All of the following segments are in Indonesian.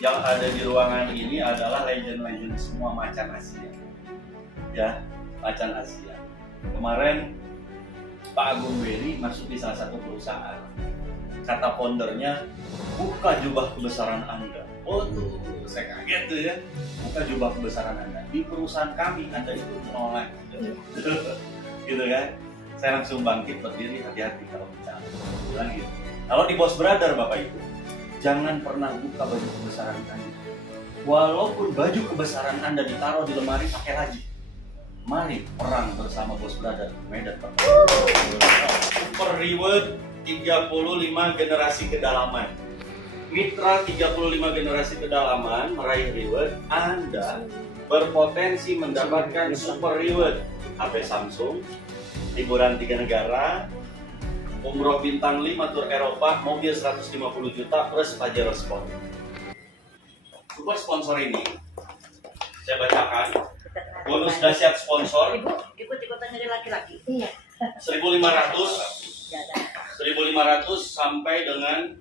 Yang ada di ruangan ini adalah legend-legend semua macan Asia. Ya, macan Asia. Kemarin Pak Agung Beri masuk di salah satu perusahaan. Kata foundernya, buka jubah kebesaran Anda. Oh tuh, saya kaget tuh ya. Buka jubah kebesaran Anda. Di perusahaan kami, Anda itu menolak. Gitu kan. Saya langsung bangkit berdiri, hati-hati kalau bicara. Bilang gitu. Kalau di Boss Brother, Bapak Ibu, jangan pernah buka baju kebesaran Anda. Walaupun baju kebesaran Anda ditaruh di lemari, pakai lagi. Mari perang bersama Boss Brother Medan. Super Reward 35 generasi kedalaman. Mitra 35 generasi kedalaman meraih reward. Anda berpotensi mendapatkan super reward HP Samsung, liburan 3 negara, umroh bintang 5 tur Eropa, mobil 150 juta plus Pajero Sport. Super sponsor ini saya bacakan. Bonus dahsyat sponsor. Ibu ikut-ikutan nyari laki-laki. Iya. 1.500 sampai dengan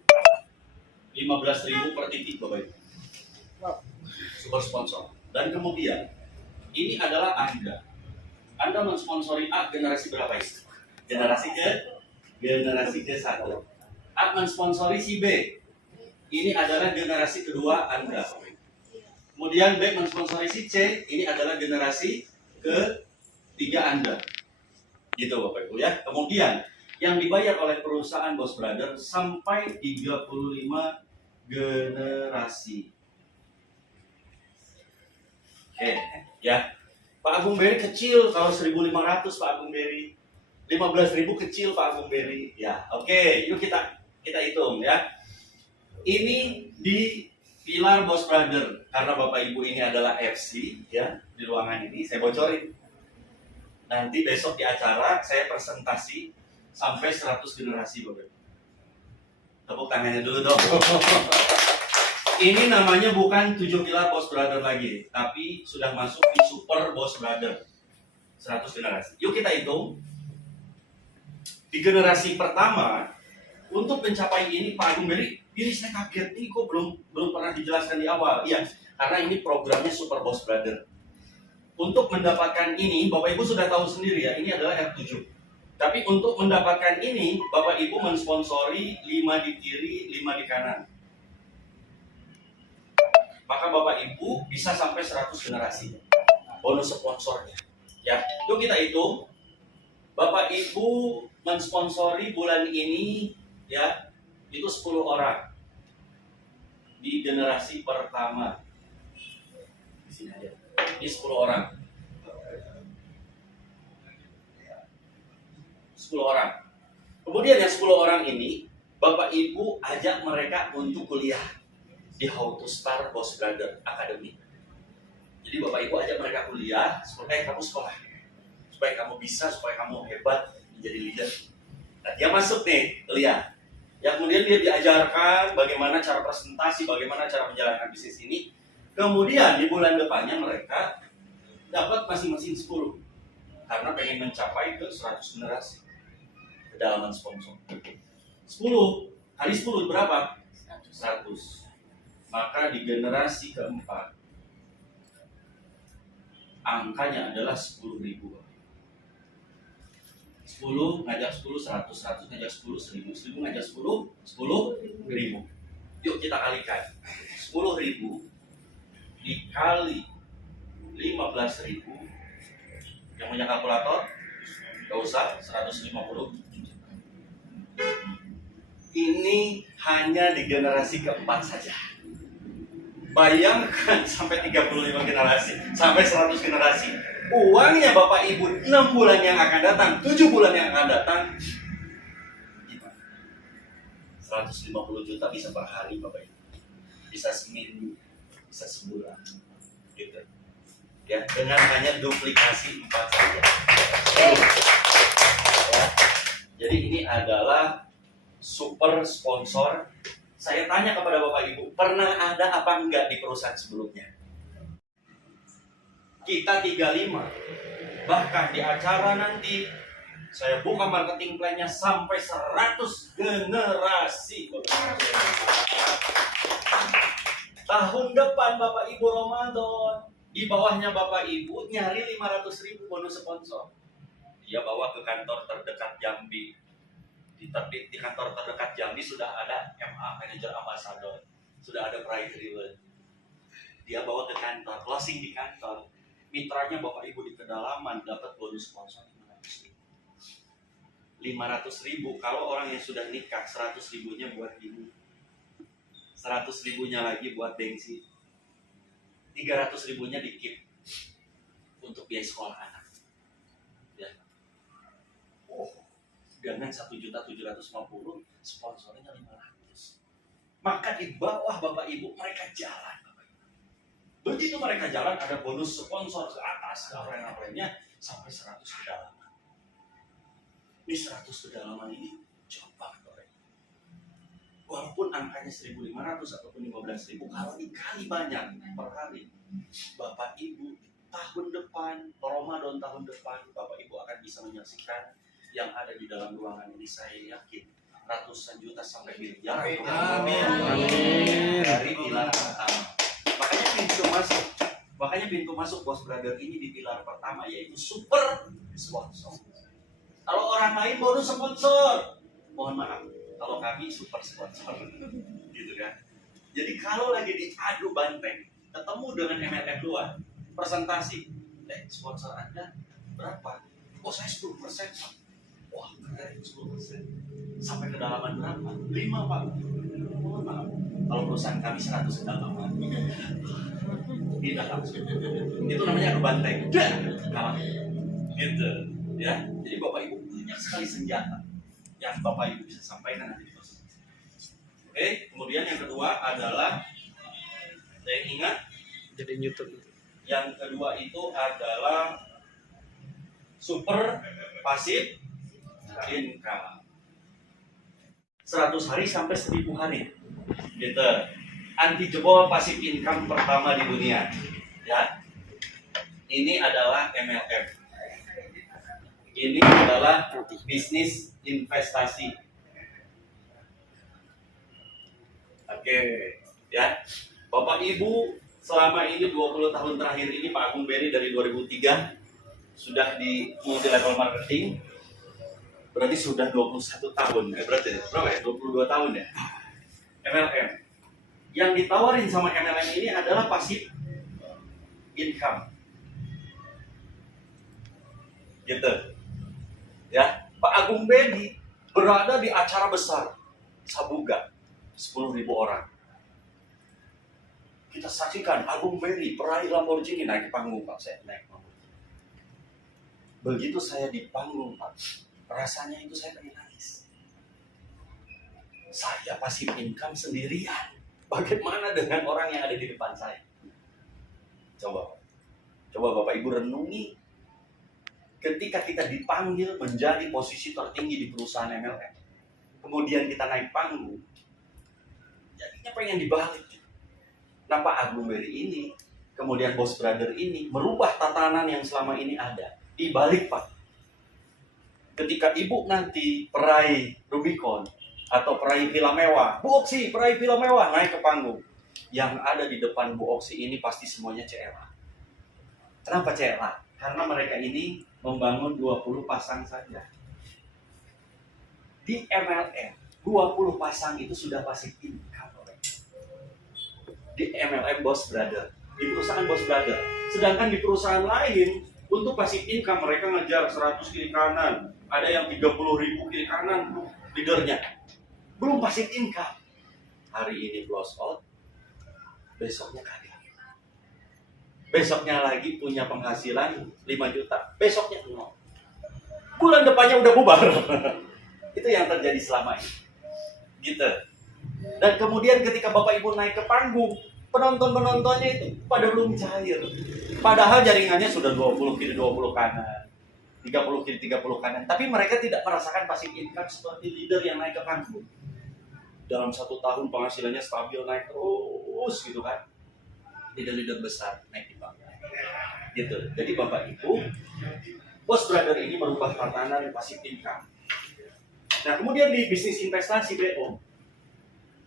15.000 per titik, Bapak Ibu. Wow. Super sponsor. Dan kemudian ini adalah Anda. Anda mensponsori A generasi berapa itu? Generasi ke-1. A mensponsori si B. Ini adalah generasi kedua Anda. Kemudian B mensponsori si C, ini adalah generasi ketiga Anda. Gitu Bapak Ibu ya. Kemudian yang dibayar oleh perusahaan Boss Brother sampai 35 generasi. Oke, ya. Pak Agung Beri kecil kalau 1.500 Pak Agung Beri. 15.000 kecil Pak Agung Beri. Ya, oke, yuk kita hitung ya. Ini di pilar Boss Brother, karena Bapak Ibu ini adalah FC ya di ruangan ini, saya bocorin. Nanti besok di acara saya presentasi sampai 100 generasi Bapak Ibu. Tepuk tangannya dulu dong. Ini namanya bukan 7 pilar Boss Brother lagi, tapi sudah masuk di Super Boss Brother 100 generasi. Yuk kita hitung. Di generasi pertama, untuk mencapai ini Pak Agung Beri, ini saya kaget, ini kok belum pernah dijelaskan di awal. Iya, karena ini programnya Super Boss Brother. Untuk mendapatkan ini, Bapak Ibu sudah tahu sendiri ya, ini adalah R7. Tapi untuk mendapatkan ini, Bapak Ibu mensponsori 5 di kiri, 5 di kanan. Maka Bapak Ibu bisa sampai 100 generasi. Bonus sponsornya. Ya, yuk kita hitung. Bapak Ibu mensponsori bulan ini ya itu 10 orang di generasi pertama. Di sini aja. Ini 10 orang. 10 orang. Kemudian yang 10 orang ini Bapak Ibu ajak mereka untuk kuliah di How to Start Boss Brother Academy. Jadi Bapak Ibu ajak mereka kuliah supaya kamu sekolah, supaya kamu bisa, supaya kamu hebat menjadi leader. Nah, dia masuk nih kuliah. Ya, kemudian dia diajarkan bagaimana cara presentasi, bagaimana cara menjalankan bisnis ini. Kemudian di bulan depannya mereka dapat masing-masing 10. Karena pengen mencapai ke 100 generasi. Kedalaman sponsor. 10 kali 10 berapa? 100. Maka di generasi keempat angkanya adalah 10.000. 10 ngajak 10, 100, 100 ngajak 10, 1000, 1000 ngajak 10, 10.000. Yuk kita kalikan. 10.000 dikali 15.000. Yang punya kalkulator? Gak usah, 150. Ini hanya di generasi keempat saja. Bayangkan sampai 35 generasi, sampai 100 generasi. Uangnya Bapak Ibu 6 bulan yang akan datang, 7 bulan yang akan datang, 150 juta bisa per hari Bapak Ibu. Bisa seminggu, bisa sebulan. Gitu. Ya, dengan hanya duplikasi 4 saja. Ya. Jadi ini adalah super sponsor. Saya tanya kepada Bapak Ibu, pernah ada apa enggak di perusahaan sebelumnya? Kita 35. Bahkan di acara nanti saya buka marketing plan-nya sampai 100 generasi. Tahun depan Bapak Ibu Ramadan, di bawahnya Bapak Ibu nyari 500.000 bonus sponsor. Dia bawa ke kantor terdekat Jambi. Di kantor terdekat Jambi sudah ada MA, Manager Ambassador. Sudah ada prize reward. Dia bawa ke kantor, closing di kantor. Mitranya Bapak Ibu di kedalaman dapat bonus sponsor 500.000. 500.000 kalau orang yang sudah nikah, 100.000-nya buat ibu. 100.000-nya lagi buat bensin, 300.000-nya dikit untuk biaya sekolah anak. Ya. Oh, dengan 1.750.000 sponsornya 500. Maka di bawah Bapak Ibu mereka jalan. Begitu mereka jalan ada bonus sponsor ke atas, ke apa-apanya sampai 100 kedalaman. Ini 100 kedalaman ini coba. Walaupun angkanya 1.500 ataupun 15.000, kalau dikali banyak per hari, Bapak Ibu tahun depan, Ramadan tahun depan, Bapak Ibu akan bisa menyaksikan yang ada di dalam ruangan ini. Saya yakin ratusan juta sampai miliar. Amin. Dari pilar pertama. Makanya pintu masuk Bos Brother ini di pilar pertama, yaitu super sponsor. Kalau orang lain bonus sponsor, mohon maaf. Kalau kami super sponsor, gitu kan. Jadi kalau lagi diadu banteng, ketemu dengan MLM luar, presentasi, sponsor Anda berapa? Oh saya 10%. Wah keren 10%. Sampai kedalaman berapa? 5 Pak. Oh, maaf. Kalau perusahaan kami 100 kedalaman. Tidak langsung. Itu namanya adu banteng. Kalah. Gitu. Ya. Jadi Bapak Ibu banyak sekali senjata yang Bapak Ibu bisa sampaikan nanti di proses. Oke, kemudian yang kedua adalah saya ingat Jadi YouTube. yang kedua itu adalah super pasif income. 100 hari sampai 1000 hari. Gitu. Anti jebol pasif income pertama di dunia. Ya. Ini adalah MLM. Ini adalah bisnis investasi. Oke, ya. Bapak Ibu, selama ini 20 tahun terakhir ini Pak Agung Berry dari 2003 sudah di multi level marketing. Berarti sudah 21 tahun. Berarti berapa ya? 22 tahun ya. MLM. Yang ditawarin sama MLM ini adalah pasif income. Gitu. Ya, Pak Agung Berry berada di acara besar Sabuga, 10.000 orang. Kita saksikan Agung Berry peraih Lamborghini naik panggung, Pak. Saya naik panggung. Begitu saya di panggung, Pak, rasanya itu saya pengen nangis. Saya pasif income sendirian. Bagaimana dengan orang yang ada di depan saya? Coba Bapak Ibu renungi. Ketika kita dipanggil menjadi posisi tertinggi di perusahaan MLM, kemudian kita naik panggung, jadinya pengen dibalik. Nah Pak Agung Berry ini, kemudian Bos Brother ini merubah tatanan yang selama ini ada. Dibalik Pak. Ketika Ibu nanti peraih Rubicon atau peraih villa mewah, Bu Oksi peraih villa mewah naik ke panggung, yang ada di depan Bu Oksi ini pasti semuanya CLA. Kenapa CLA? Karena mereka ini membangun 20 pasang saja. Di MLM, 20 pasang itu sudah pasif income. Di MLM Bos Brother, di perusahaan Bos Brother. Sedangkan di perusahaan lain, untuk pasif income mereka ngejar 100 kiri kanan. Ada yang 30.000 kiri kanan leadernya. Belum pasif income. Hari ini close out, besoknya kaya. Besoknya lagi punya penghasilan 5 juta. Besoknya 0. Bulan depannya udah bubar. Itu yang terjadi selama ini. Gitu. Dan kemudian ketika Bapak Ibu naik ke panggung, penonton-penontonnya itu pada belum cair. Padahal jaringannya sudah 20 kiri 20 kanan. 30 kiri 30 kanan. Tapi mereka tidak merasakan pasif income seperti leader yang naik ke panggung. Dalam 1 tahun penghasilannya stabil naik terus gitu kan. Leader-leader besar naik di panggung. Gitu. Jadi Bapak Ibu, Bos Brother ini merubah tatanan pasif income. Nah, kemudian di bisnis investasi BO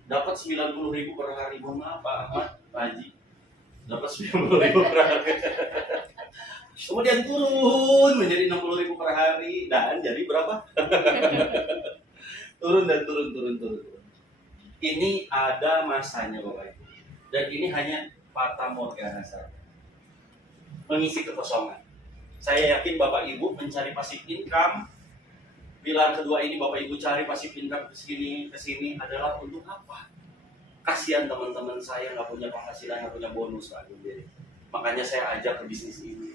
dapat 90.000 per hari. Mohon maaf Pak Ahmad, Pak 190.000 per hari. Kemudian turun menjadi 60.000 per hari. Dan jadi berapa? Turun dan turun. Ini ada masanya Bapak Ibu. Dan ini hanya fata morgana saja. Mengisi kekosongan. Saya yakin Bapak Ibu mencari passive income. Pilar kedua ini Bapak Ibu cari passive income ke sini adalah untuk apa? Kasihan teman-teman saya nggak punya penghasilan, nggak punya bonus Pak. Makanya saya ajak ke bisnis ini.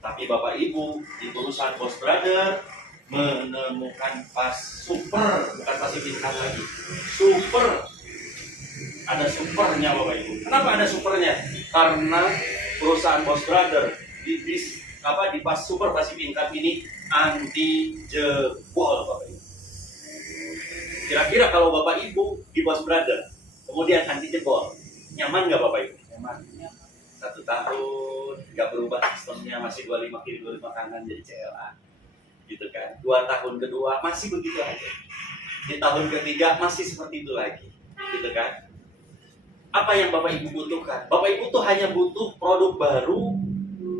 Tapi Bapak Ibu di perusahaan Bos Brother menemukan super, bukan passive income lagi. Super. Ada supernya Bapak Ibu. Kenapa ada supernya? Karena perusahaan Bos Brother di pas super passive income ini anti jebol Bapak Ibu. Kira-kira kalau Bapak Ibu di Bos Brother kemudian anti jebol, nyaman nggak Bapak Ibu? Nyaman. 1 tahun nggak berubah sistemnya, masih 25 kiri 25 kanan jadi CLA gitu kan. 2 tahun kedua masih begitu aja. Di tahun ketiga masih seperti itu lagi gitu kan. Apa yang Bapak Ibu butuhkan? Bapak Ibu tuh hanya butuh produk baru,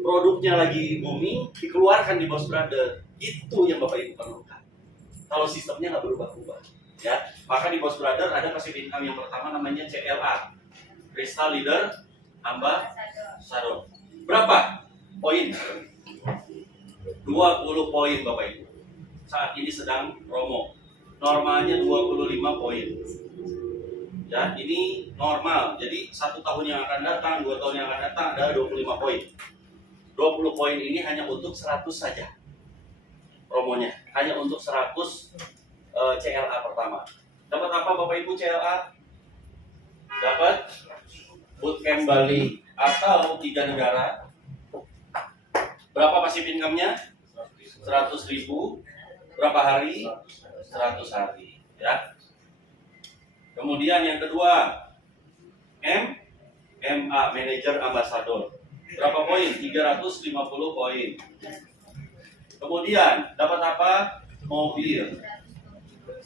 produknya lagi booming, dikeluarkan di Bos Brother. Itu yang Bapak Ibu perlukan. Kalau sistemnya nggak berubah-ubah, ya. Maka di Bos Brother ada passive income yang pertama namanya CLA, Crystal Leader Ambassador. Berapa poin? 20 poin Bapak Ibu. Saat ini sedang promo. Normalnya 25 poin. Ya, ini normal. Jadi 1 tahun yang akan datang, 2 tahun yang akan datang ada 25 poin. 20 poin ini hanya untuk 100 saja. Promonya hanya untuk 100 CLA pertama. Dapat apa Bapak Ibu CLA? Dapat bootcamp Bali atau 3 negara. Berapa passive income-nya? 100.000. Berapa hari? 100 hari, ya. Kemudian yang kedua, MA, Manager Ambassador. Berapa poin? 350 poin. Kemudian dapat apa? Mobil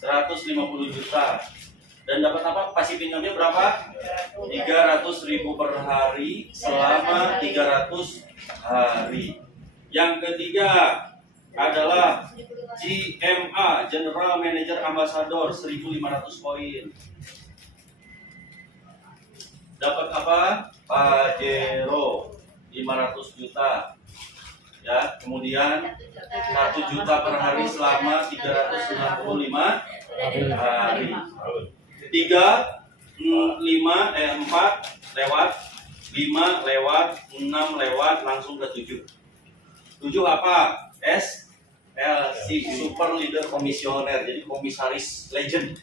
150 juta. Dan dapat apa? Passive income-nya berapa? 300.000 per hari selama 300 hari. Yang ketiga adalah GMA, General Manager Ambassador, 1.500 poin. Dapat apa? Pajero 500 juta. Ya, kemudian 1 juta per hari selama 365 hari. 4 lewat, 5 lewat, 6 lewat, langsung ke 7. 7 apa? SLC, Super Leader Komisioner. Jadi komisaris legend.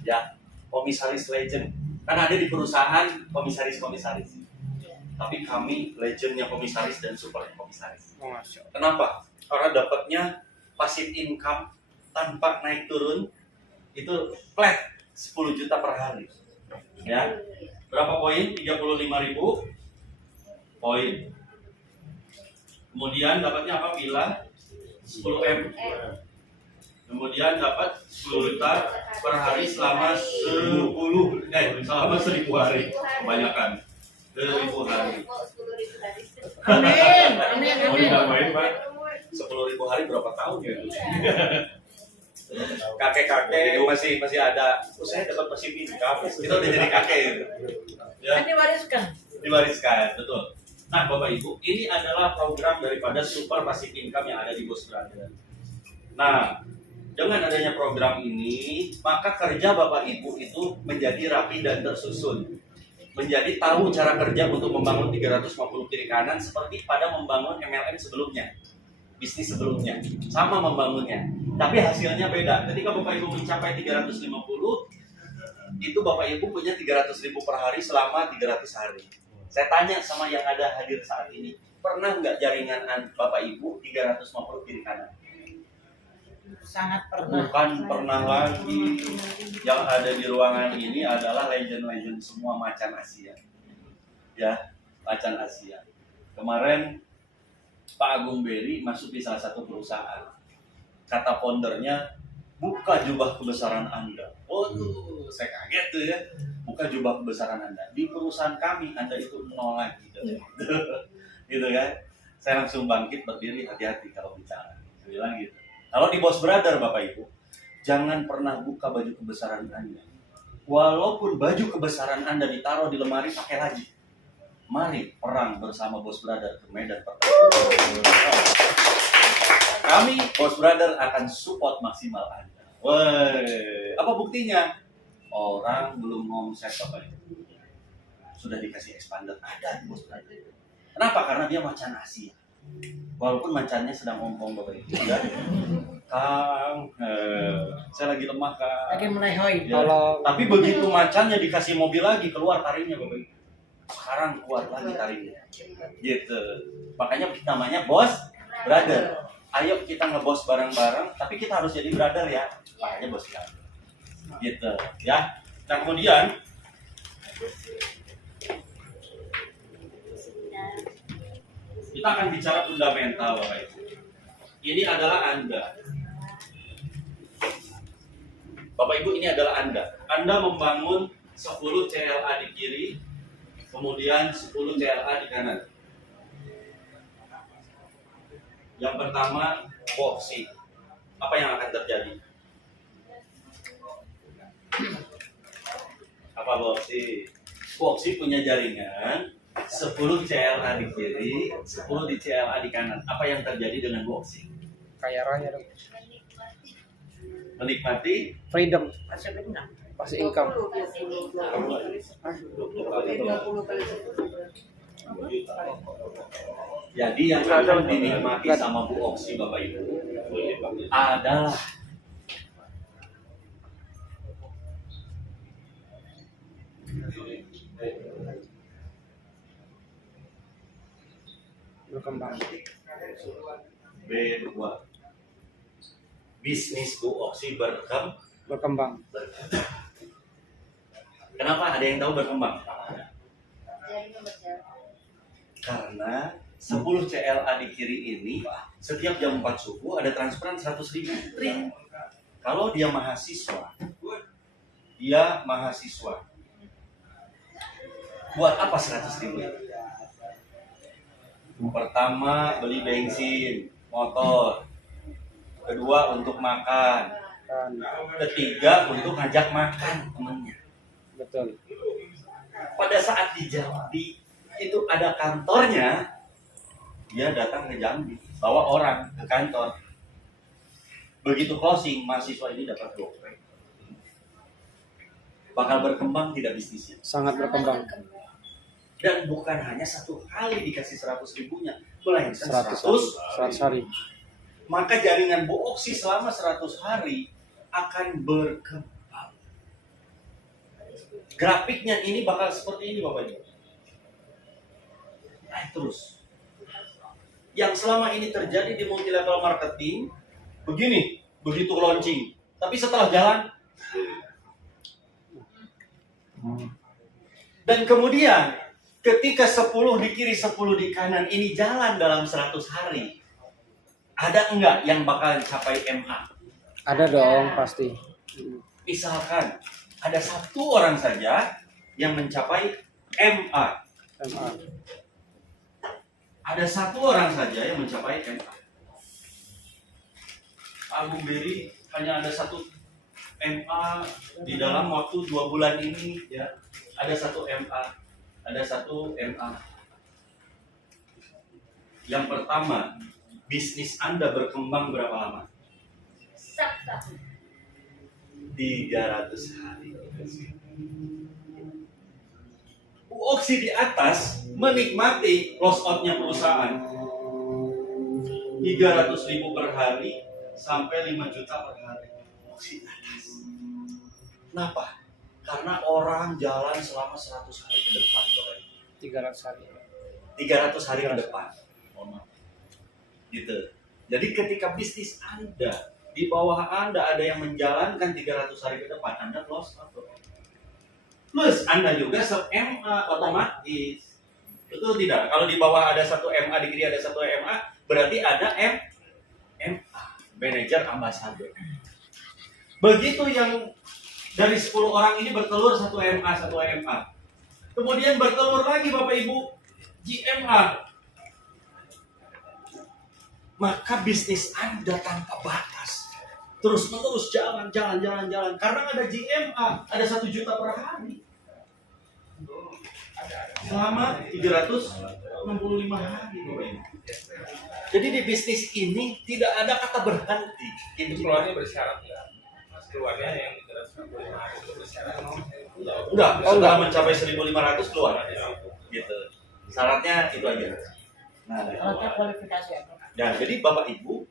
Ya, komisaris legend. Kan ada di perusahaan komisaris-komisaris. Tapi kami legendnya komisaris dan super komisaris. Kenapa? Karena dapatnya passive income tanpa naik turun itu flat 10 juta per hari. Ya. Berapa poin? 35.000 poin. Kemudian dapatnya apa? Villa 10M. Kemudian dapat 10 juta per hari selama 1000 hari. Kebanyakan 1000 hari. Amin. Mau ditambahin Pak? 10.000 hari berapa tahun ya? Kakek-kakek masih ada. Saya dapat passive income. Kita udah jadi kakek gitu. Ya. Kan Diwariskan, betul. Nah, Bapak Ibu, ini adalah program daripada super passive income yang ada di Bos Brother. Nah, dengan adanya program ini, maka kerja Bapak Ibu itu menjadi rapi dan tersusun. Menjadi tahu cara kerja untuk membangun 350 kiri kanan seperti pada membangun MLM sebelumnya. Bisnis sebelumnya. Sama membangunnya. Tapi hasilnya beda. Ketika Bapak Ibu mencapai 350, itu Bapak Ibu punya 300.000 per hari selama 300 hari. Saya tanya sama yang ada hadir saat ini, pernah nggak jaringan Bapak Ibu 350 kiri kanan? sangat pernah. Bukan pernah lagi. Yang ada di ruangan ini adalah legend-legend semua macan Asia. Ya, macan Asia. Kemarin Pak Agung Berry masuk di salah satu perusahaan. Kata foundernya, buka jubah kebesaran Anda. Waduh, saya kaget tuh ya. Buka buka jubah kebesaran Anda. Di perusahaan kami, Anda itu nol lagi. Gitu kan. Saya langsung bangkit, berdiri, hati-hati kalau bicara. Saya bilang gitu. Kalau di Bos Brother, Bapak Ibu, jangan pernah buka baju kebesaran Anda. Walaupun baju kebesaran Anda ditaruh di lemari, pakai lagi. Mari perang bersama Bos Brother ke medan pertempuran. Kami, Bos Brother, akan support maksimal Anda. Woi, apa buktinya? Orang belum ngomset Bapak Ibu. Sudah dikasih expander, ada di Bos Brother. Kenapa? Karena dia macan Asia. Walaupun macannya sedang ompong Bapak Ibu. Ya. Kang, saya lagi lemah Kang. Lagi melehoi. Ya. Tapi begitu macannya dikasih mobil lagi, keluar taringnya Bapak Ibu. Sekarang kuat lagi taringnya. Gitu. Makanya namanya Bos Brother. Ayo kita ngebos bareng-bareng, tapi kita harus jadi brother ya. Makanya bos brother. Gitu, ya. Nah, kemudian kita akan bicara fundamental, Bapak Ibu. Ini adalah Anda. Bapak Ibu, ini adalah Anda. Anda membangun 10 CLA di kiri, kemudian 10 CLA di kanan. Yang pertama, boxing. Apa yang akan terjadi? Apa boxing? Boxing punya jaringan 10 CLA di kiri, 10 di CLA di kanan. Apa yang terjadi dengan boxing? Kaya raya dong. Menikmati Freedom, Masih benar. pasti income. 20 kali 10. Jadi yang akan dinikmati sama Bu Oksi Bapak Ibu adalah Berkembang. B2. Bisnis Bu Oksi Berkembang. Kenapa? Ada yang tahu berkembang? Karena 10 CLA di kiri ini setiap jam 4 subuh ada transferan 100.000 tring. Kalau dia mahasiswa, buat apa 100.000? Pertama, beli bensin, motor. Kedua, untuk makan. Ketiga, untuk ngajak makan temennya. Betul. Pada saat di Jambi itu ada kantornya, dia datang ke Jambi, bawa orang ke kantor. Begitu closing, mahasiswa ini dapat gopay. Bakal berkembang tidak bisnisnya. Sangat berkembang. Dan bukan hanya satu kali dikasih 100.000-nya, melainkan 100. 100 hari. Maka jaringan Bu Oksi selama 100 hari akan berkembang. Grafiknya ini bakal seperti ini Bapak Ibu. Naik terus. Yang selama ini terjadi di multi level marketing begini, begitu launching, tapi setelah jalan dan kemudian ketika 10 di kiri 10 di kanan ini jalan dalam 100 hari, ada enggak yang bakal capai MA? Ada dong pasti. Misalkan ada satu orang saja yang mencapai MA. MA. Ada satu orang saja yang mencapai MA. Agung Beri hanya ada satu MA di dalam waktu 2 bulan ini, ya. Ada satu MA, ada satu MA. Yang pertama, bisnis Anda berkembang berapa lama? 300 hari. Bu Oksi di atas menikmati loss out-nya perusahaan 300.000 per hari sampai 5 juta per hari. Bu Oksi di atas. Kenapa? Karena orang jalan selama 100 hari ke depan, Bapak. 300 hari. 300 hari ke depan. Gitu. Jadi ketika bisnis Anda di bawah Anda ada yang menjalankan 300 hari ke depan, Anda close out. Plus Anda juga se-MA otomatis. Betul tidak? Kalau di bawah ada satu MA, di kiri ada satu MA, berarti ada MA, manager ambassador. Begitu yang Dari 10 orang ini bertelur 1 MA, 1 MA. Kemudian bertelur lagi Bapak Ibu GMA. Maka bisnis Anda tanpa batas. Terus menerus jalan. Karena ada GMA, ada 1 juta per hari. Selama 365 hari. Jadi di bisnis ini tidak ada kata berhenti. Itu keluarnya bersyarat ya. Keluarnya yang 365 hari itu bersyarat. Enggak, setelah mencapai 1.500 keluar. Gitu. Syaratnya itu aja. Nah, Kalau kualifikasi apa? dan jadi Bapak Ibu,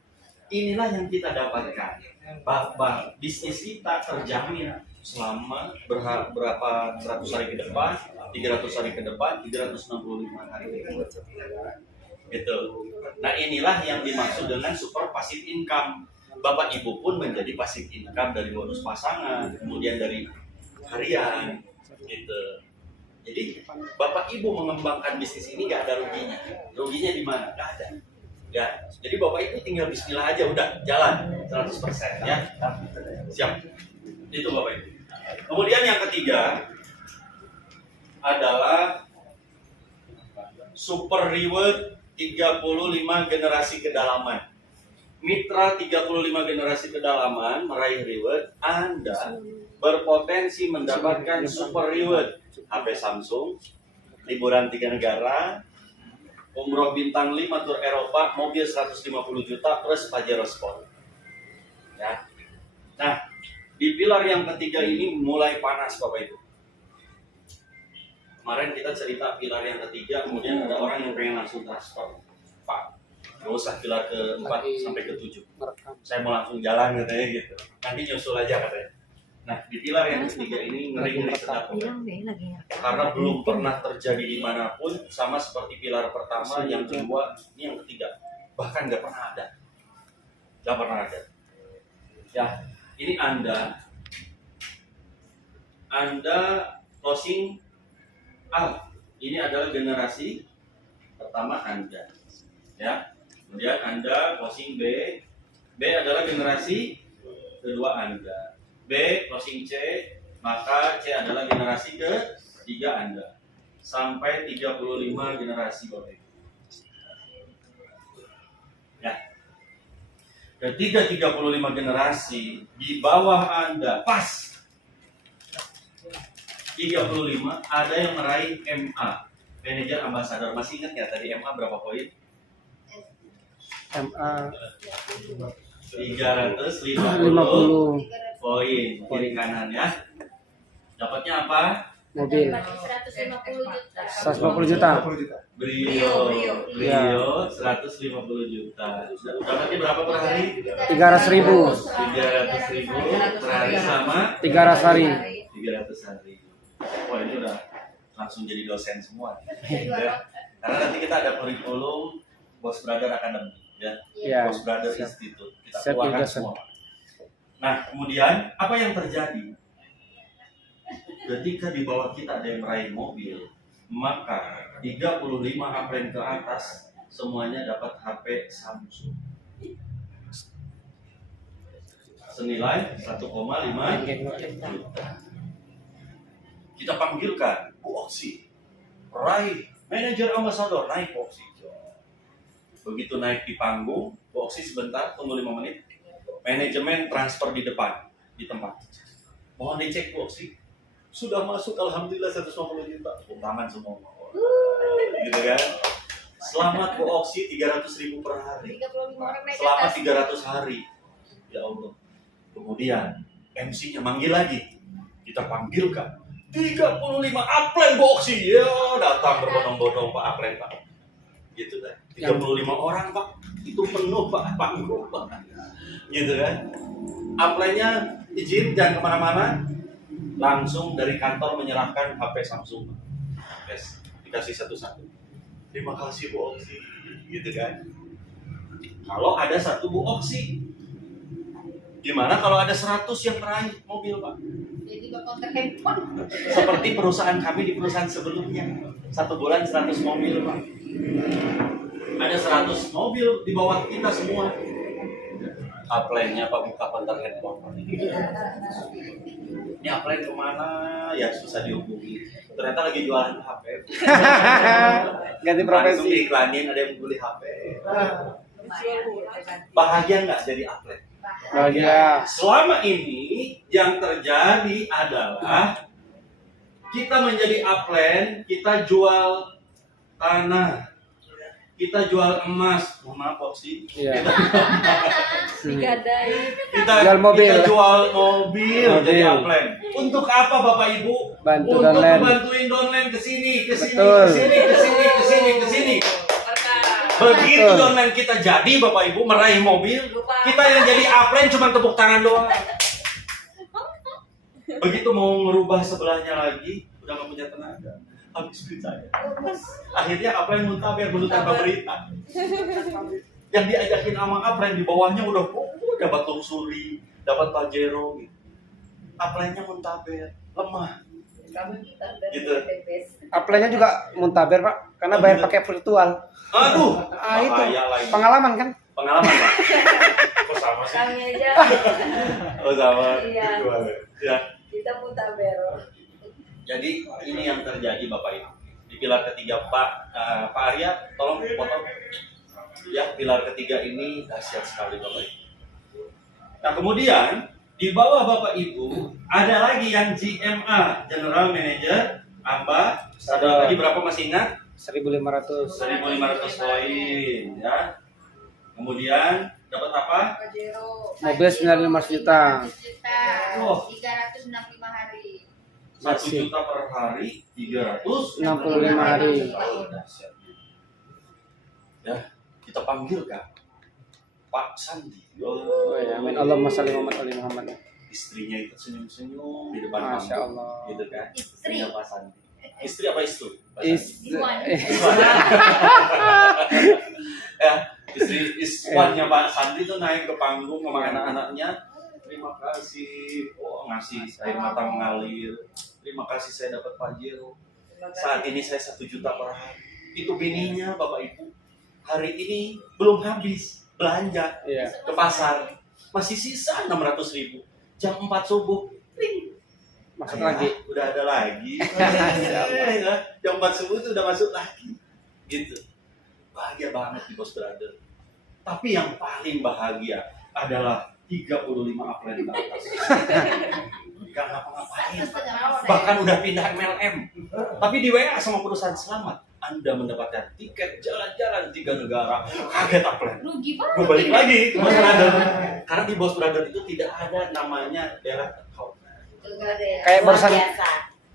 inilah yang kita dapatkan. Bahwa bisnis kita terjamin selama berapa 100 hari ke depan, 300 hari ke depan, 365 hari ke depan. Gitu. Nah, inilah yang dimaksud dengan super passive income. Bapak Ibu pun menjadi passive income dari bonus pasangan, kemudian dari harian, gitu. Jadi Bapak Ibu mengembangkan bisnis ini nggak ada ruginya. Ruginya di mana? Nggak ada. Ya, jadi Bapak Ibu tinggal bismillah aja, udah jalan 100% ya. Siap. Itu Bapak Ibu. Kemudian yang ketiga adalah super reward 35 generasi kedalaman. Mitra 35 generasi kedalaman meraih reward, Anda berpotensi mendapatkan super reward. HP Samsung, liburan 3 negara, umroh bintang 5 tur Eropa, mobil 150 juta plus Pajero Sport. Ya. Nah, di pilar yang ketiga ini mulai panas Bapak Ibu. Kemarin kita cerita pilar yang ketiga, kemudian ada orang yang pengen langsung transfer. Pak, gak usah pilar ke-4 sampai ke-7. Saya mau langsung jalan katanya gitu. Nanti nyusul aja katanya. Nah, di pilar yang ketiga ini ngeri-ngeri sedap. Karena belum pernah terjadi dimanapun, sama seperti pilar pertama, yang kedua, ini yang ketiga. Bahkan nggak pernah ada. Nggak pernah ada. Ya, ini Anda closing A. Ini adalah generasi pertama Anda. Ya, kemudian Anda closing B. B adalah generasi kedua Anda. B closing C, maka C adalah generasi ketiga Anda. Sampai 35 generasi Bapak Ibu. Ya. Ketika 35 generasi di bawah Anda pas 35 ada yang meraih MA, manajer ambasador. Masih ingat ya tadi MA berapa poin? MA 350 poin kiri kanan ya. Dapatnya apa? mobil 150 juta. 150 juta. Brio 150 juta. Dapatnya berapa per hari? 300.000 300.000 per hari sama 300 hari. 300 hari. Wah, ini udah langsung jadi dosen semua. Ya. Karena nanti kita ada kurikulum Bos Brother Academy ya. Ya. Bos Brother Institute. Kita Set keluarkan dosen. semua. Nah, kemudian apa yang terjadi? Ketika di bawah kita ada yang meraih mobil, maka 35 upline ke atas semuanya dapat HP Samsung senilai 1,5 juta. Kita panggilkan Bu Oksi, raih manajer ambasador, naik Bu Oksi. Begitu naik di panggung, Bu Oksi sebentar, tunggu 5 menit. Manajemen transfer di depan, di tempat. Mohon dicek Bu Oksi. Sudah masuk alhamdulillah 150 juta. Tangan semua. Gitu kan. Selamat Bu Oksi 300.000 per hari. 35 orang naik Selama atas. 300 hari. Ya Allah. Kemudian MC-nya manggil lagi. Kita panggilkan 35 upline Bu Oksi. Ya, datang berbondong-bondong Pak upline Pak. Gitu kan. 35 orang Pak. Itu penuh Pak panggung Pak. Gitu kan. Upline-nya izin jangan kemana-mana. Langsung dari kantor menyerahkan HP Samsung. Yes, dikasih satu-satu. Terima kasih Bu Oksi. Gitu kan. Kalau ada satu Bu Oksi, gimana kalau ada 100 yang meraih mobil Pak? Jadi bakal handphone. Seperti perusahaan kami di perusahaan sebelumnya. 1 bulan 100 mobil Pak. Ada 100 mobil di bawah kita semua. Upline-nya Pak buka konter handphone. Ini upline kemana? Ya susah dihubungi. Ternyata lagi jualan HP. Ganti Langsung profesi. diiklanin ada yang beli HP. Bahagia nggak jadi upline? Bahagia. Selama ini yang terjadi adalah kita menjadi upline, kita jual tanah, kita jual emas, mohon maaf sih, Iya. Digadai. Jual mobil. kita jual mobil Mobil. jadi upline. Untuk apa Bapak Ibu? Bantu Untuk downline. bantuin downline ke sini, ke sini, Betul. ke sini, ke sini, ke sini, ke sini. Begitu Betul. downline kita jadi Bapak Ibu meraih mobil, kita yang jadi upline cuma tepuk tangan doang. Begitu mau ngerubah sebelahnya lagi, udah nggak punya tenaga, habis duit saya. Akhirnya upline muntaber dulu tanpa berita. Yang diajakin sama upline di bawahnya udah dapat luxury, dapat pajero gitu. Upline-nya muntaber, lemah. Gitu. Upline-nya juga muntaber, Pak, karena bayar pakai virtual. Aduh, Itu bahaya lagi. pengalaman kan? Pengalaman Pak. Kok sama sih? Kami aja. Oh sama. Iya. Ya. Kita mutabir. Jadi ini yang terjadi Bapak Ibu. Di pilar ketiga Pak Arya, tolong potong. Ya, pilar ketiga ini dahsyat sekali Bapak Ibu. Nah kemudian di bawah Bapak Ibu ada lagi yang GMA, General Manager, apa? Ada lagi berapa masih ingat? 1.500. 1.500 koin, ya. Kemudian dapat apa? Pajero. Mobil 9,5 juta. 900 juta. Oh. 365 hari. 1 juta per hari, 65 hari. Oh, dahsyat. Ya, kita panggil kan Pak Sandi. Oh ya, amin. Allahumma shalli Muhammad ali Muhammad. Istrinya itu senyum-senyum di depan Masya panggung, Allah. gitu kan? Istri. Istrinya Pak Sandi. Istri apa istri? Pak Iswan. Ya, istri Iswannya Pak Sandi tuh naik ke panggung sama anak-anaknya. Terima kasih, ngasih air mata mengalir. Terima kasih saya dapat pajero. Saat ini saya 1 juta per hari. Itu bininya Bapak Ibu. Hari ini belum habis belanja Iya. ke pasar. Masih sisa 600.000. Jam 4 subuh. Pling. Masuk Ya, lagi. udah ada lagi. Ya, jam 4 subuh itu udah masuk lagi. Gitu. Bahagia banget di Bos Brother. Tapi yang paling bahagia adalah 35 April ke atas. Gak ngapa-ngapain. Bahkan udah pindah MLM. Tapi di WA sama perusahaan selamat. Anda mendapatkan tiket jalan-jalan 3 negara. Kaget April. Rugi banget. Gue balik lagi ke Bos Brother. Karena di Bos Brother itu tidak ada namanya direct account. Enggak ada ya. Kayak barusan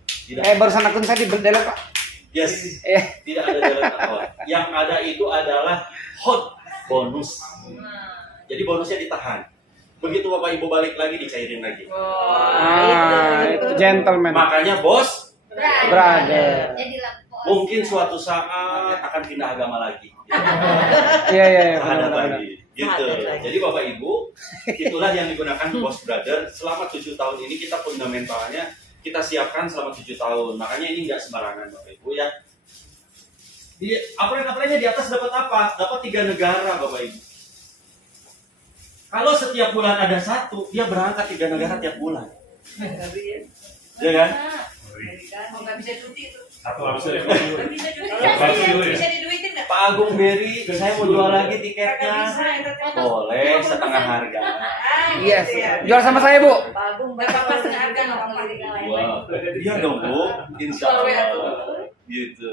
Tidak. barusan akun saya di-delete, Pak. Yes. Eh, Tidak ada direct account. Yang ada itu adalah hot bonus. Jadi bonusnya ditahan. Begitu Bapak Ibu balik lagi dicairin lagi. itu gentleman. Makanya Bos Brother. Jadi lampu. mungkin suatu saat akan pindah agama lagi. Iya, iya, iya. Ada benar-benar. lagi. Gitu. Jadi Bapak Ibu, itulah yang digunakan Bos Brother selama 7 tahun ini. Kita fundamentalnya kita siapkan selama 7 tahun. Makanya ini nggak sembarangan Bapak Ibu ya. Di upline-upline-nya di atas dapat apa? Dapat 3 negara Bapak Ibu. Kalau setiap bulan ada satu, dia berangkat 3 negara tiap bulan. Ya kan? Nggak bisa cuti tuh. Satu harus ada. Nggak bisa cuti. Bisa diduitin nggak? Pak Agung Berry, saya mau jual lagi tiketnya. Bisa. Boleh, setengah harga. Yes. Jual sama saya, Bu. Bagung bapak seharga nggak mau lirik yang lain. Wah, iya dong Bu, insya Allah. Gitu.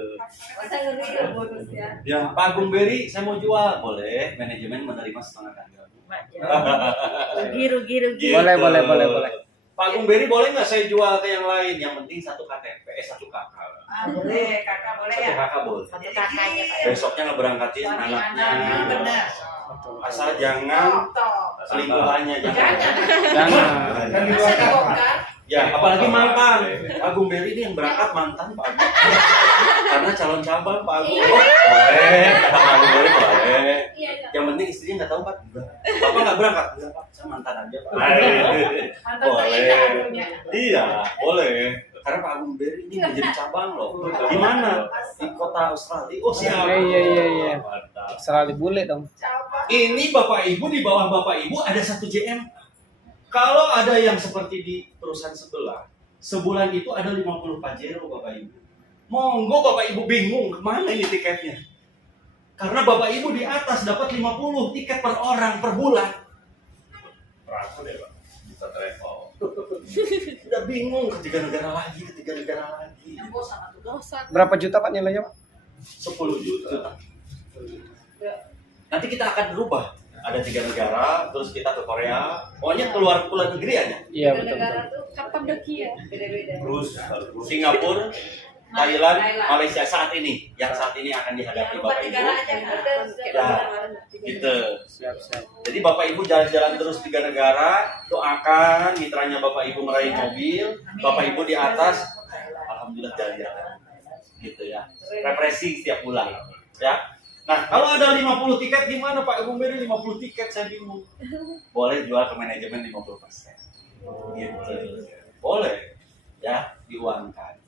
Masa ngeri ya bonusnya. Ya, Pak Agung Berry, saya mau jual. Boleh, manajemen menerima setengah harga. Rugi. Gitu. Boleh. Pak Agung Berry, boleh nggak saya jual ke yang lain? Yang penting 1 KTP, 1 KK. Boleh, kakak boleh 1 ya. KK boleh. Satu kakaknya Pak. Besoknya ngeberangkatin anaknya. Benar. Asal jangan selingkuhannya, jangan. Jangan. Masa dibongkar? Ya, apalagi mantan. Pak Agung Berry ini yang berangkat mantan Pak Agung. Karena calon cabang Pak Agung. Oh, boleh, kata Pak Agung Berry boleh. Yang penting istrinya nggak tahu Pak. Bapak nggak berangkat? Enggak Pak, saya mantan aja Pak. Mantan terindah anunya. Iya, boleh. Karena Pak Agung Berry ini menjadi cabang loh. Di mana? Di kota Australia. Oh siap. Iya. Mantap. Selalu bule dong. Ini Bapak Ibu, di bawah Bapak Ibu ada 1 JM. Kalau ada yang seperti di perusahaan sebelah, sebulan itu ada 50 Pajero Bapak Ibu. Monggo Bapak Ibu bingung kemana ini tiketnya. Karena Bapak Ibu di atas dapat 50 tiket per orang per bulan. Peraku deh, Pak. Bisa travel. Udah bingung ketiga negara lagi. Nembus sama tuh. Berapa juta Pak nilainya Pak? 10 juta. Nanti kita akan berubah. Ada 3 negara, terus kita ke Korea. Pokoknya keluar negeri aja. Iya betul. Negara tuh kapan deki ya? Beda-beda. Terus Singapura, Thailand, Malaysia saat ini. Yang saat ini akan dihadapi Yang Bapak 4 Ibu. negara aja kan. Ya, gitu. Siap. Jadi Bapak Ibu jalan-jalan terus 3 negara, doakan mitranya Bapak Ibu meraih mobil, Bapak Ibu di atas, alhamdulillah jalan-jalan. Gitu ya. Refreshing setiap bulan. Ya. Nah, kalau ada 50 tiket gimana Pak Ibu Mary 50 tiket saya bingung. Boleh jual ke manajemen 50%. Gitu. Boleh. Ya, diuangkan.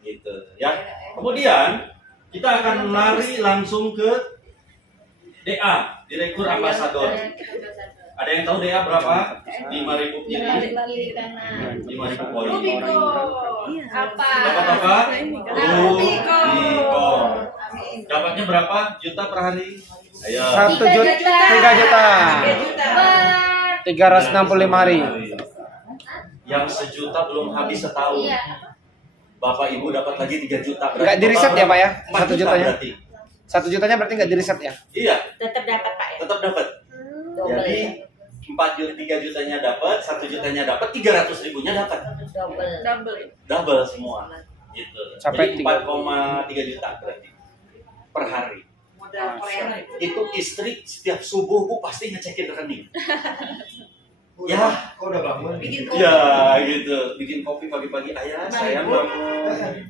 Gitu ya. Kemudian kita akan lari langsung ke DA, Direktur Ambasador. Ada yang tahu DA berapa? 5.000 ini. 5.000 poin. Rubiko. Apa? Dapat apa? Rubiko. Rubiko. Dapatnya berapa juta per hari? Ayo. 1 juta, 3 juta. 3 juta. 365 hari. Yang sejuta belum habis setahun. Iya. Bapak Ibu dapat lagi 3 juta. Nggak di riset ya Pak ya? 4 1 juta jutanya? berarti. 1 jutanya berarti nggak di riset ya? Iya, Tetap dapat Pak ya. tetap dapat. Jadi 3 jutanya dapat, 1 jutanya dapat, 300 ribunya dapat. Double semua. Gitu. Sampai Jadi 4,3 juta berarti per hari. Modal Korea itu. Itu istri setiap subuh Bu pasti ngecekin rekening. Ya, Kok udah bangun? Bikin kopi. ya gitu. Bikin kopi pagi-pagi, ayah saya bangun.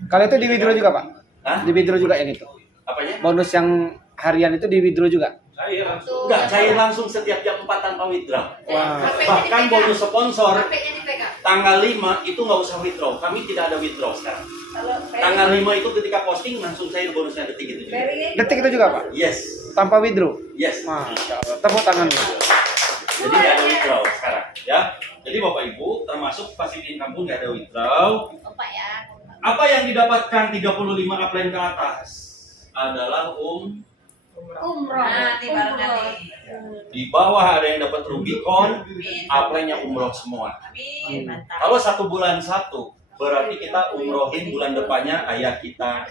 Kalau itu di withdraw juga Pak? Hah? Di withdraw juga yang itu? Apanya? Bonus yang harian itu di withdraw juga? Saya langsung. Enggak, cair langsung setiap jam 4 tanpa withdraw. Wah. Bahkan bonus sponsor HP-nya dipegang. tanggal 5 itu nggak usah withdraw. Kami tidak ada withdraw sekarang. Kalau Tanggal 5 itu ketika posting langsung cair bonusnya detik itu juga. Detik itu juga Pak? Yes. Tanpa withdraw? Yes. Masya Allah. Tepuk tangan. Jadi nggak ada withdraw sekarang, ya. Jadi Bapak Ibu termasuk passive income pun nggak ada withdraw. Opa ya. Apa yang didapatkan 35 upline ke atas adalah Umroh. Nah, nih barengan nih. di bawah ada yang dapat Rubicon, upline-nya umroh semua. Amin, mantap. Kalau 1 bulan 1, berarti kita umrohin bulan depannya ayah kita,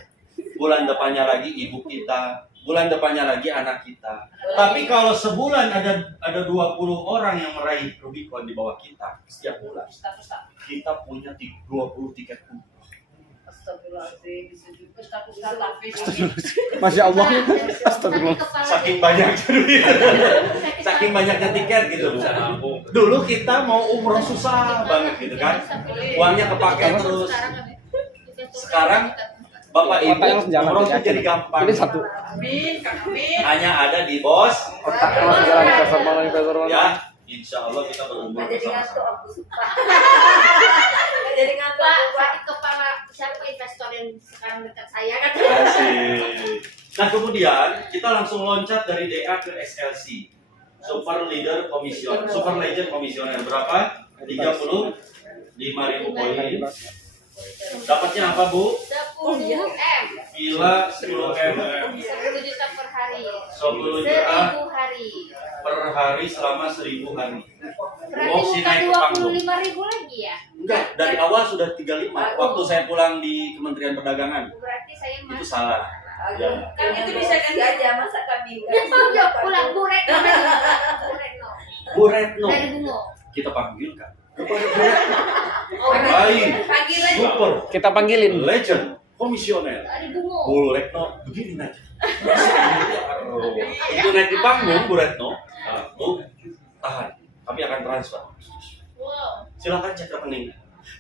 bulan depannya lagi ibu kita, bulan depannya lagi anak kita. Tapi kalau sebulan ada 20 orang yang meraih Rubicon di bawah kita setiap bulan, kita punya 20 tiket umroh. Astagfirullahaladzim, bisa juga status-status. Masya Allah. Astagfirullah. Saking banyaknya duit, saking banyaknya tiket gitu. Bisa nampung. Dulu kita mau umroh susah banget gitu kan, uangnya kepake terus. Sekarang Bapak Ibu Otak yang sejalan, umroh tuh yakin. jadi gampang. Ini satu. Amin, Kak Amin. Hanya ada di bos. Otak yang sejalan. Investor mana, investor mana? Ya, insya Allah kita berumur bersama-sama. aku suka. Jadi ngantuk. Pak, itu para siapa investor yang sekarang dekat saya kan? Asik. Nah kemudian kita langsung loncat dari DA ke SLC, Super Leader Commission, Super Legend Commissioner berapa? 35.000 poin. Dapatnya apa Bu? 10 M. Gila 10 M. 10 juta per hari. 10 juta 1000 hari. per hari selama 1000 hari. Berarti Oh, si bukan naik ke panggung. 25.000 lagi ya? Enggak, dari awal sudah 35. Waktu saya pulang di Kementerian Perdagangan Berarti saya itu masuk. salah. Ya. Kan itu bisa ganti aja, masa kami pulang Bu Retno. Bu Retno. Bu Retno, Dari Bungo. kita panggilkan. Kepada Bu Retno. Baik, Panggilan super, Kita panggilin. legend, komisioner. dari Bungo. Bu Retno, begini aja. Itu naik di panggung, Bu Retno. Bu, tahan. Kami akan transfer. Wow. Silakan cek rekening.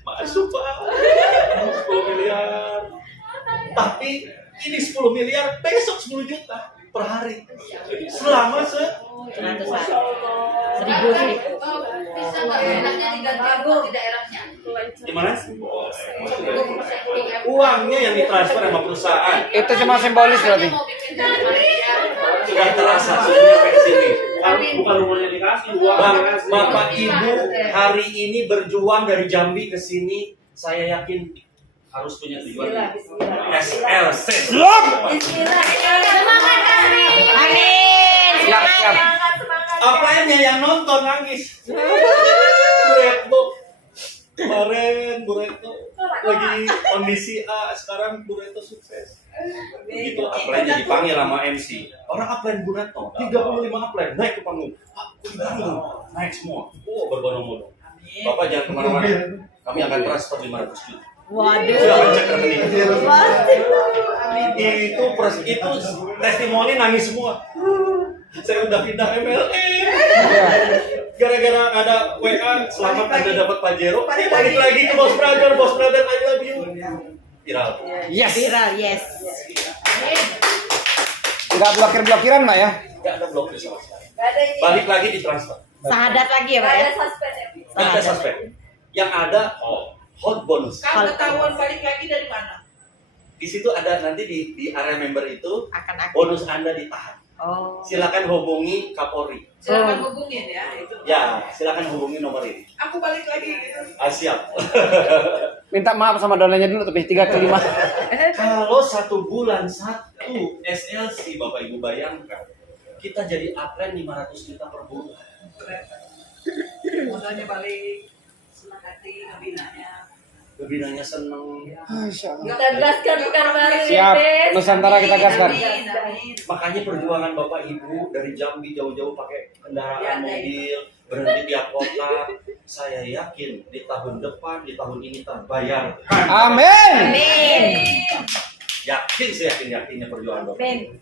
Masuk Pak. 10 miliar. Tapi ini 10 miliar, besok 10 juta per hari. Selama 100 hari. 1000. Bisa nggak enaknya diganti di daerahnya? gimana? Uangnya yang ditransfer sama perusahaan Itu cuma simbolis berarti. Mau bikin dari Malaysia. sudah terasa sudah sampai ke sini. bukan rumahnya dikasih, uang Bang, dikasih. Bapak Ibu hari ini berjuang dari Jambi ke sini, saya yakin harus punya tujuan. SLC. Bismillah. Semangat kami. Amin. Siap, siap. Apanya yang nonton nangis? Bu Retno. Kemarin Bu Retno lagi kondisi A, sekarang Bu Retno sukses. Begitu upline dipanggil sama MC. Orang upline Bu Retno, 35 upline naik ke panggung. Pak, kok di panggung? Naik semua. Oh, berbondong-bondong. Bapak jangan kemana-mana. Kami akan transfer 500 juta. Waduh. Silakan cek rekening. Itu testimoni nangis semua. Saya udah pindah MLE. Gara-gara ada WA, selamat Anda dapat Pajero. Saya balik lagi ke Bos Brother, I love you. Viral. Yes. Viral, yes. Enggak blokir-blokiran, Mbak ya? Gak ada blokir sama sekali. Gak ada ini. Balik lagi di transfer. Sahadat lagi ya, Pak Gak ya? ada suspend ya. Gak ada suspek. Yang ada hot bonus. Kalau ketahuan balik lagi dari mana? Di situ ada nanti di area member itu Akan aktif. bonus Anda ditahan. Oh. Silakan hubungi Kapolri. Silakan hubungin ya. Itu. Ya, silakan hubungi nomor ini. Aku balik lagi gitu. Siap. Minta maaf sama donornya dulu tapi 3 ke 5. Kalau 1 bulan 1 SLC, Bapak Ibu bayangkan, kita jadi upline 500 juta per bulan. Modalnya balik, senang hati, ngebinanya. Kebinanya seneng. Kita gaskan bukan baru. Siap. Nusantara kita gaskan. Amin, amin. Makanya perjuangan Bapak Ibu dari Jambi jauh-jauh pakai kendaraan mobil, berhenti tiap kota. Saya yakin di tahun depan, di tahun ini terbayar. Amin. Amin. Yakin, saya yakinnya perjuangan Bapak Amin. Ibu.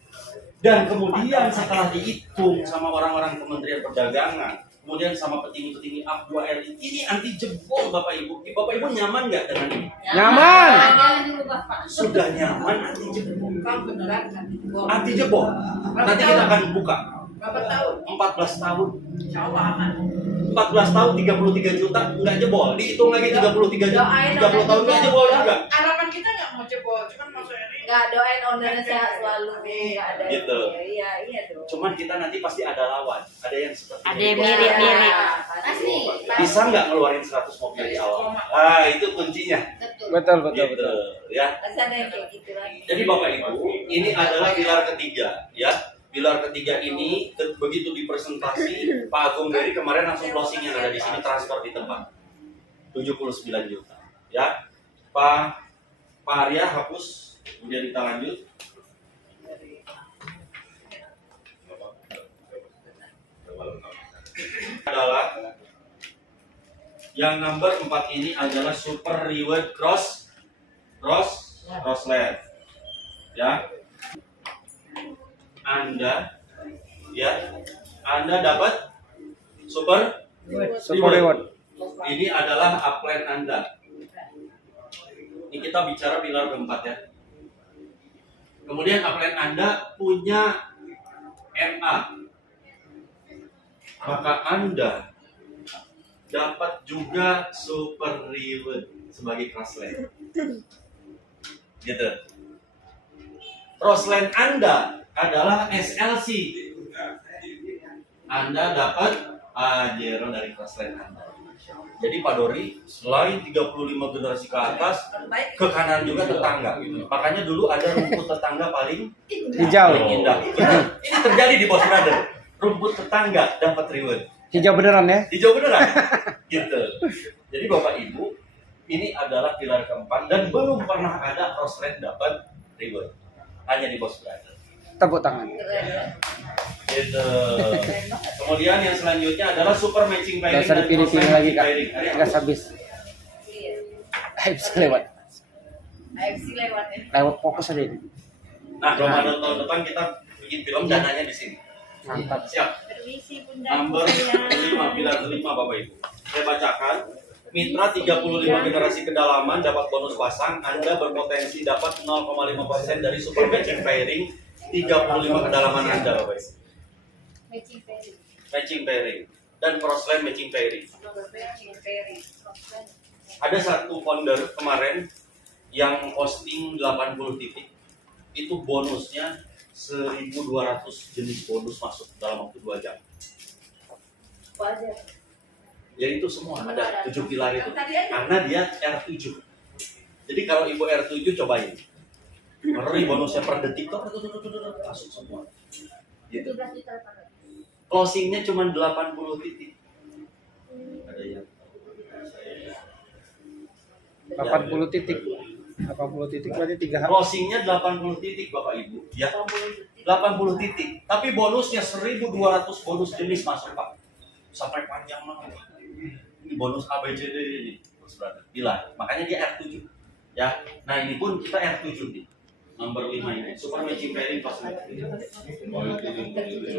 Dan kemudian setelah dihitung sama orang-orang Kementerian Perdagangan, kemudian sama petinggi-petinggi A2R, ini anti jebol Bapak Ibu. Bapak Ibu nyaman nggak dengan ini? Nyaman. Jangan dirubah, Pak. Sudah nyaman anti jebol. Kau beneran kan? Anti jebol. Nanti kita akan buka. Berapa tahun? 14 tahun. Insya Allah aman. 14 tahun 33 juta nggak jebol. Dihitung lagi 33 juta. 30 tahun nggak jebol juga. Harapan kita nggak mau jebol, cuman maksudnya ini. Nggak, doain ownernya sehat selalu. Nggak ada. Gitu. Iya dong. Cuman kita nanti pasti ada lawan. Ada yang seperti Ada ini. yang mirip-mirip. Pasti. Bisa nggak ngeluarin 100 mobil di awal? Itu kuncinya. Betul, betul, Gitu, betul. ya. Pasti ada yang kayak gitu lagi. Jadi Bapak Ibu, ini adalah pilar ketiga, ya. Pilar ketiga ini begitu dipresentasi, Pak Agung Beri kemarin langsung closing yang ada di sini transfer di tempat 79 juta, ya. Pak Arya hapus, kemudian kita lanjut. Adalah yang nomor 4 ini adalah Super Reward Crossland, ya. Anda dapat super Reward. Ini adalah upline Anda. Ini kita bicara pilar keempat ya. Kemudian upline Anda punya MA, maka Anda dapat juga super reward sebagai crossland. Gitu. Crossland Anda adalah SLC. Anda dapat Pajero dari crossland Anda. Jadi Pak Dori, selain 35 generasi ke atas, ke kanan juga tetangga. Makanya dulu ada rumput tetangga paling Hijau. indah. Ini terjadi di Bos Brother. Rumput tetangga dapat reward. Hijau beneran ya? Hijau beneran. Gitu. Jadi Bapak Ibu, ini adalah pilar keempat dan belum pernah ada crossland dapat reward. Hanya di Bos Brother. Tepuk tangan. Gitu. Kemudian yang selanjutnya adalah super matching pairing. Gak usah dipilih-pilih lagi kak. Pairing. Gak habis. Bisa lewat. AFC lewat ya. Lewat fokus aja ini. Nah, Ramadan tahun depan kita bikin film dananya di sini. Mantap. Siap. Permisi Bunda. Nomor 5, pilar kelima Bapak Ibu. Saya bacakan. Mitra 35 generasi kedalaman dapat bonus pasang. Anda berpotensi dapat 0,5% dari super matching pairing 35 kedalaman Anda Bapak Ibu. Matching pairing. Matching pairing dan crossland matching pairing. Matching pairing. Ada satu founder kemarin yang posting 80 titik. Itu bonusnya 1.200 jenis bonus masuk dalam waktu 2 jam. Wajar. Jadi itu semua ada 7 pilar itu. Tadi aja. Karena dia R7. Jadi kalau ibu R7 cobain. Ngeri bonusnya per detik tuh masuk semua. Gitu. 17 juta Pak. Closingnya cuma 80 titik. Ada yang 80 titik. 80 titik berarti 3 hari. closingnya 80 titik Bapak Ibu. Ya, 80 titik. Tapi bonusnya 1.200 bonus jenis masuk Pak. Sampai panjang banget. Ini bonus ABCD ini. Terus berarti pilar. Makanya dia R7. Ya. Nah, ini pun kita R7 nih. Nomor 5 ini. Super Magic Pairing Facility.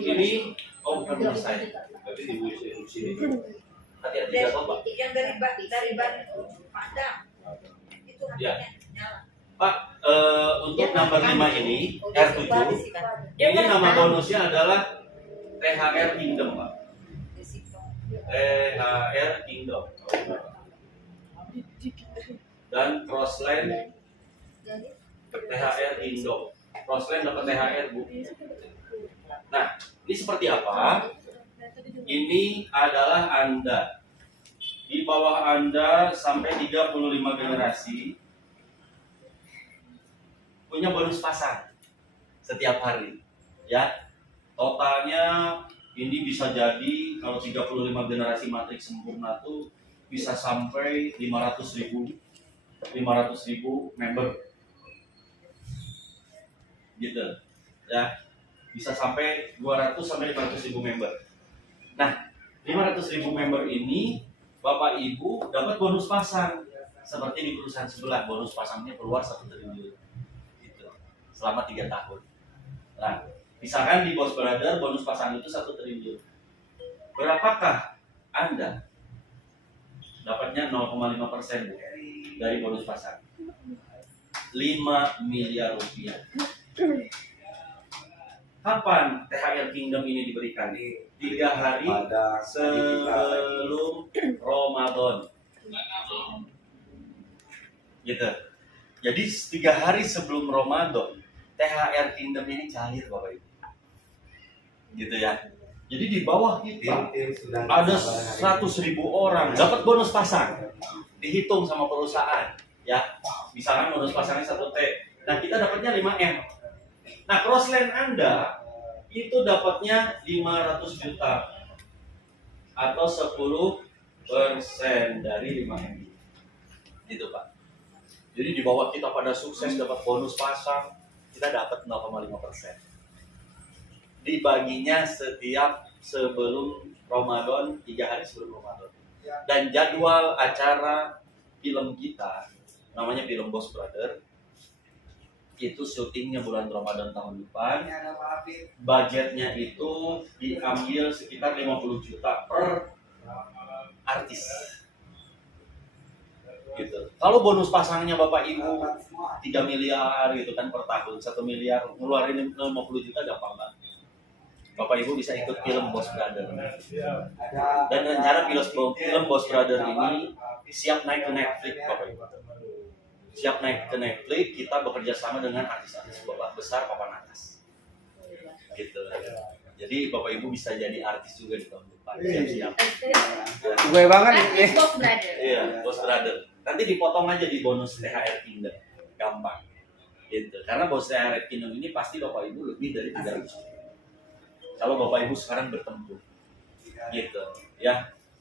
Ini bukan bisa. Tapi di sini. Hati-hati jatuh Pak. Yang dari ban Padang. Itu Ya. harganya nyala. Pak, untuk nomor 5 ini R7. Ini nama bonusnya adalah THR Kingdom Pak. THR Kingdom. Dan Crossland THR Indo. Crossland dapat THR Bu. Nah, ini seperti apa? Ini adalah Anda. Di bawah Anda sampai 35 generasi punya bonus pasang setiap hari. Ya. Totalnya ini bisa jadi kalau 35 generasi matriks sempurna tuh bisa sampai 500.000 member. Gitu. Ya. Bisa sampai 200 sampai 500.000 member. Nah, 500.000 member ini Bapak Ibu dapat bonus pasang seperti di perusahaan sebelah, bonus pasangnya keluar 1 triliun gitu, selama 3 tahun. Nah, misalkan di Boss Brother bonus pasang itu 1 triliun. Berapakah Anda dapatnya 0,5% Bu dari bonus pasang? 5 miliar rupiah. Kapan THR Kingdom ini diberikan? 3 hari sebelum Ramadan. Gitu. Jadi 3 hari sebelum Ramadan, THR Kingdom ini cair Bapak Ibu. Gitu ya. Jadi di bawah itu ada 100.000 orang dapat bonus pasang. Dihitung sama perusahaan, ya. Misalkan bonus pasangnya 1T. Nah, kita dapatnya 5M. Nah, Crossland Anda itu dapatnya 500 juta atau 10% dari 5M. Gitu Pak. Jadi di bawah kita pada sukses dapat bonus pasang, kita dapat 0,5%. Dibaginya setiap sebelum Ramadan, 3 hari sebelum Ramadan. Dan jadwal acara film kita, namanya film Boss Brother, itu syutingnya bulan Ramadan tahun depan. Budgetnya itu diambil sekitar 50 juta per artis. Gitu. Kalau bonus pasangnya Bapak Ibu 3 miliar gitu kan per tahun, 1 miliar, ngeluarin 50 juta gampang banget. Bapak Ibu bisa ikut film Boss Brother. Dan rencana film Boss Brother ini siap naik ke Netflix Bapak Ibu. Siap naik ke Netflix, kita bekerja sama dengan artis-artis bapak besar papan atas. Gitu. Jadi Bapak Ibu bisa jadi artis juga di tahun depan. Siap-siap. Gue banget Artis nih. Boss Brother. Iya, Boss Brother. Nanti dipotong aja di bonus THR Kingdom. Gampang. Gitu. Karena bonus THR Kingdom ini pasti Bapak Ibu lebih dari 300. Kalau Bapak Ibu sekarang bertempur. Gitu. Ya.